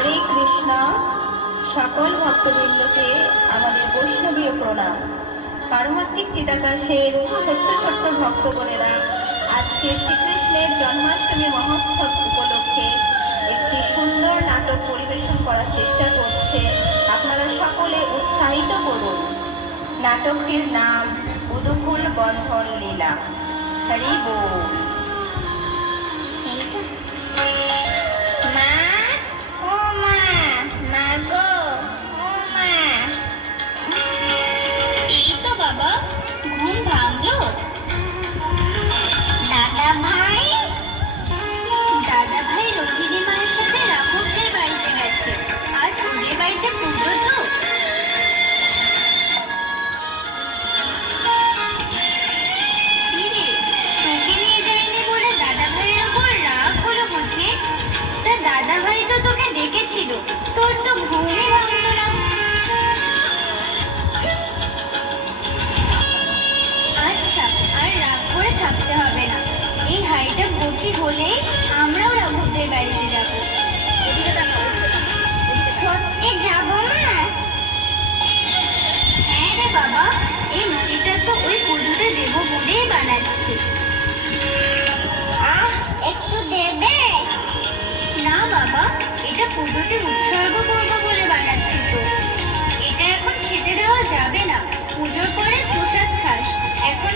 হরে কৃষ্ণ। সকল ভক্তবৃন্দকে আমাদের বৈষ্ণবীয় প্রণাম। পারমাত্মিক চিতাকাশের ছোট্ট ছোট্ট বোনেরা, আজকে শ্রীকৃষ্ণের জন্মাষ্টমী মহোৎসব উপলক্ষে একটি সুন্দর নাটক পরিবেশন করার চেষ্টা করছে। আপনারা সকলে উৎসাহিত করুন। নাটকটির নাম উদুকুল বন্ধন লীলা। হরি বৌ। পুজোতে উৎসর্গ করব বলে বানাচ্ছি তো। এটা এখন খেতে দেওয়া যাবে না। পুজোর পরে প্রসাদ খাস। এখন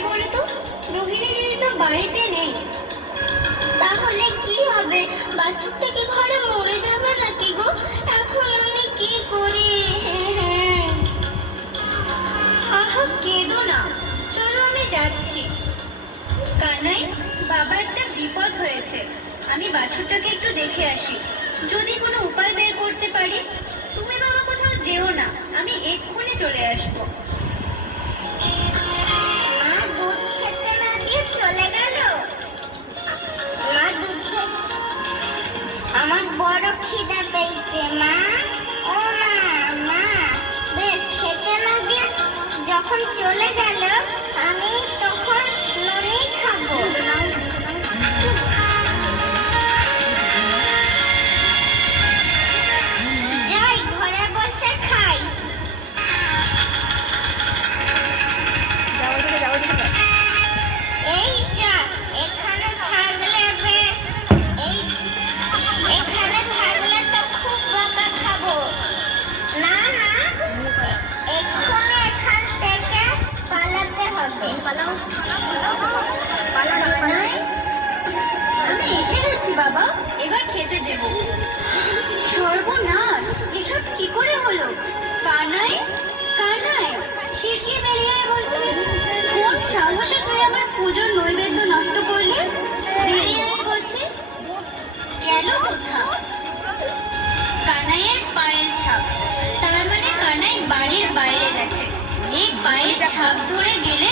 হয় বলো তো রোহিণী দিদি তো বাড়িতে নেই। তাহলে কি হবে? বাসুর থেকে ঘরে মরে যাবে নাকি গো? এখন আমি কি করি? আহা, কেঁদো না। চলো আমি যাচ্ছি। কানাই, বাবা একটা বিপদ হয়েছে। আমি বাছুরটাকে একটু দেখে আসি। যদি কোনো উপায় বের করতে পারি? তুমি বাবা কোথাও যেও না। আমি এক্ষুনি চলে আসব। আমার বড় খিদা পেয়েছে, মা। ও মা মা, বেশ খেতে না দিয়ে যখন চলে গেল পায়ের ছাপ ধরে গেলে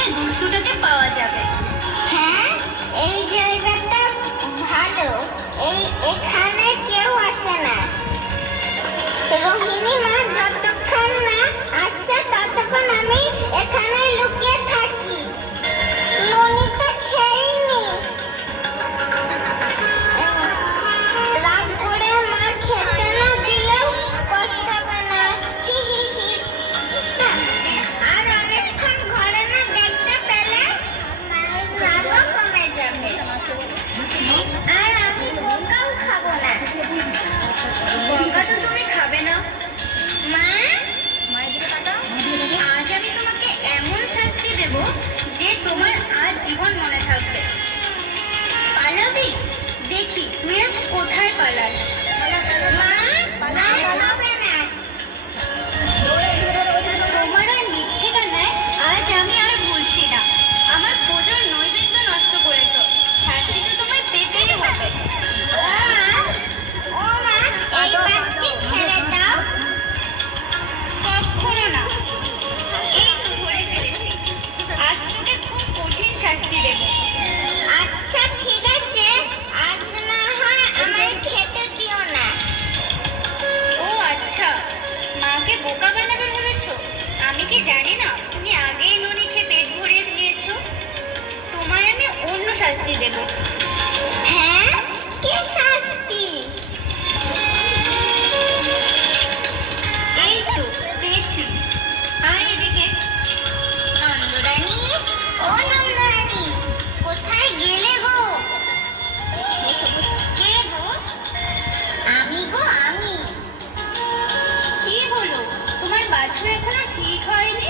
বাছুর এখনও ঠিক হয়নি?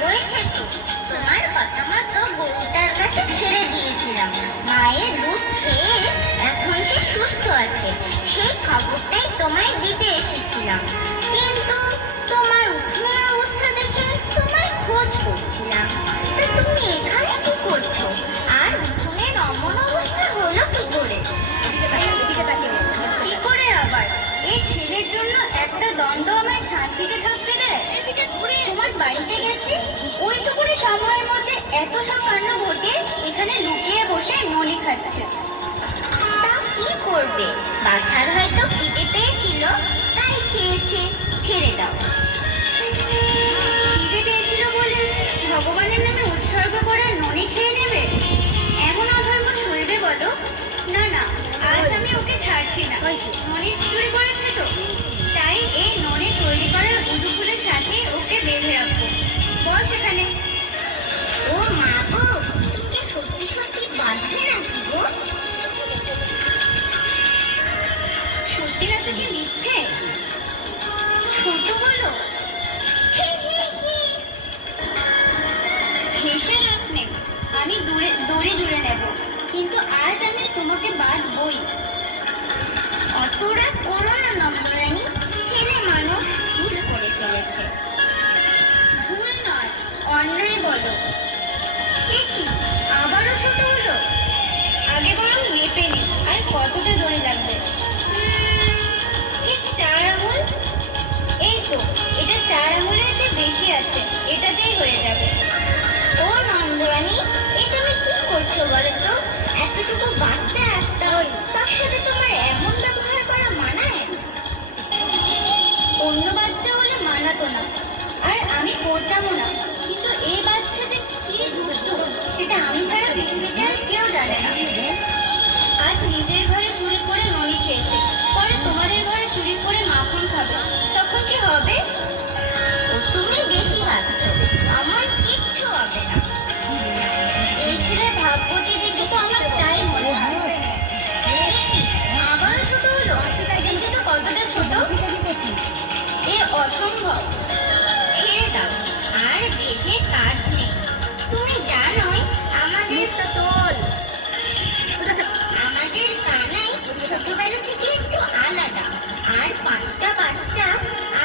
হয়েছে তো তোমার কথা মতো গরুটার কাছে ছেড়ে দিয়েছিলাম। মায়ের দুধ খেয়ে এখন সে সুস্থ আছে। সেই খবরটাই তোমায় দিতে এসেছিলাম। কিন্তু তোমার দণ্ড আমায় শান্তিতে থাকতে দেয়? তোমার বাড়িতে গেছি? ওইটুকুনি সময়ের মধ্যে এত সব কাণ্ড ঘটে এখানে লুকিয়ে বসে নলি খাচ্ছে। তা কি করবে? বাছার হয়তো খিদে পেয়েছিল তাই খেয়েছে। ছেড়ে দাও। খিদে পেয়েছিল বলে ভগবানের নামে উৎসর্গ করে ননি খেয়ে নেবে? এমন অধর্ম সইবে বলো? না না আজ আমি ওকে ছাড়ছি না। দড়ি জুড়ে নেব কিন্তু আজ আমি তোমাকে বাঁধবই। অত রাত করো না নন্দরানী, ছেলে মানুষ ভুল করে ফেলেছে। ভুল নয়, অন্যায় বলো। কি, আবারও ছোট হলো? আগে বরং মেপে নিস, আর কতটা দড়ি লাগবে? ঠিক চার আঙুল? এই তো, এটা চার আঙুলের চেয়ে বেশি আছে, এটাতেই হয়ে যাবে। ও নন্দরানী করছ বলো এতটুকু বাচ্চা একটা তার সাথে তোমার এমন ব্যবহার করা মানায়? অন্য বাচ্চা হলে মানাতো না। আর আমি করতামও না। কিন্তু এই বাচ্চা যে কি দুষ্ট, সেটা আমি ছাড়া পৃথিবীতে আর কেউ জানে না। তো আমার তাই মনে এ ছোট হলো? দেখি তো কতটা ছোট? এ অসম্ভব। ছেড়ে দাও আর বেঁধে কাজ নেই। তুমি জানোই আমাদের তোল। আমাদের কানাই ছোটবেলা থেকে একটু আলাদা। আর পাঁচটা বাচ্চা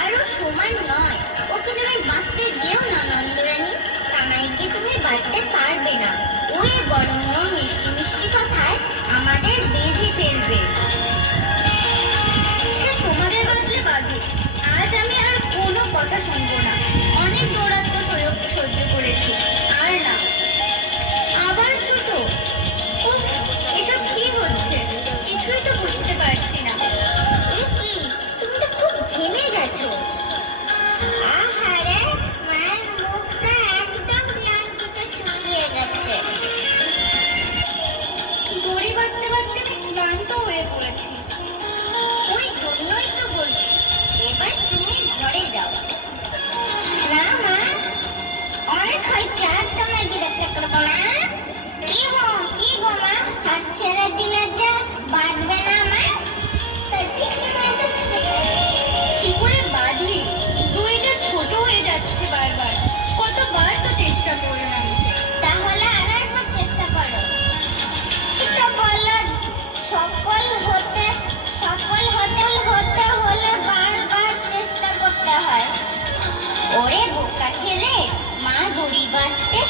আরও সমান নয়। ওকে তুমি বাঁধতে যেও না নন্দরানী। কানাইকে তুমি বাঁধতে পারবে না। ওই বরং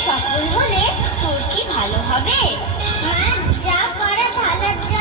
সফল হলে তোর কি ভালো হবে? মা যা করে ভালোর জন্যই